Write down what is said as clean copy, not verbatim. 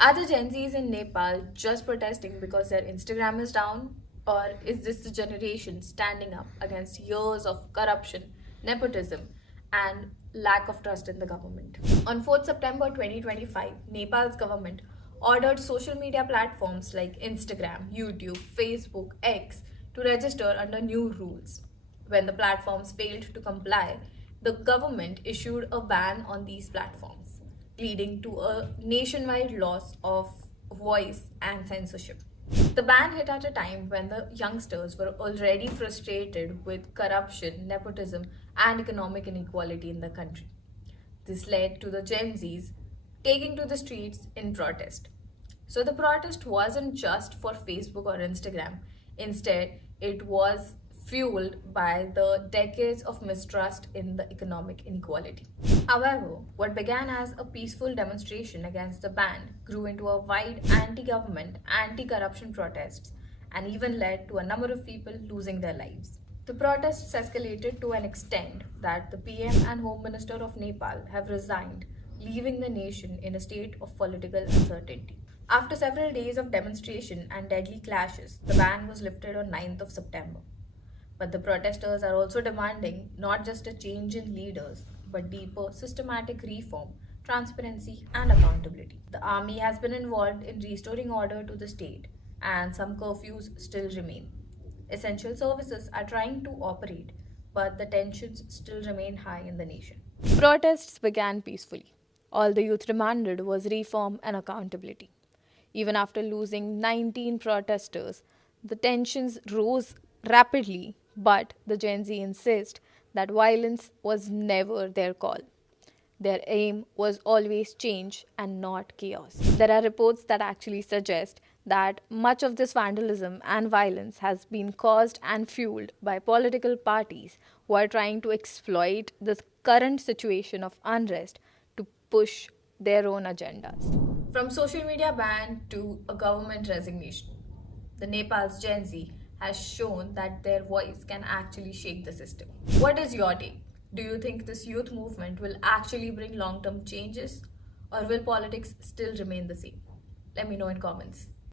Are the Gen Zs in Nepal just protesting because their Instagram is down? Or is this the generation standing up against years of corruption, nepotism, and lack of trust in the government? On 4th September 2025, Nepal's government ordered social media platforms like Instagram, YouTube, Facebook, X to register under new rules. When the platforms failed to comply, the government issued a ban on these platforms, leading to a nationwide loss of voice and censorship. The ban hit at a time when the youngsters were already frustrated with corruption, nepotism, and economic inequality in the country. This led to the Gen Zs taking to the streets in protest. So the protest wasn't just for Facebook or Instagram. Instead, it was fueled by the decades of mistrust in the economic inequality. However, what began as a peaceful demonstration against the ban grew into a wide anti government, anti corruption protests and even led to a number of people losing their lives. The protests escalated to an extent that the PM and Home Minister of Nepal have resigned, leaving the nation in a state of political uncertainty. After several days of demonstration and deadly clashes, the ban was lifted on 9th of September. But the protesters are also demanding not just a change in leaders, but deeper systematic reform, transparency, and accountability. The army has been involved in restoring order to the state, and some curfews still remain. Essential services are trying to operate, but the tensions still remain high in the nation. Protests began peacefully. All the youth demanded was reform and accountability. Even after losing 19 protesters, the tensions rose rapidly, but the Gen Z insist that violence was never their call. Their aim was always change and not chaos. There are reports that actually suggest that much of this vandalism and violence has been caused and fueled by political parties who are trying to exploit this current situation of unrest to push their own agendas. From social media ban to a government resignation, the Nepal's Gen Z has shown that their voice can actually shake the system. What is your take? Do you think this youth movement will actually bring long term changes, or will politics still remain the same? Let me know in comments.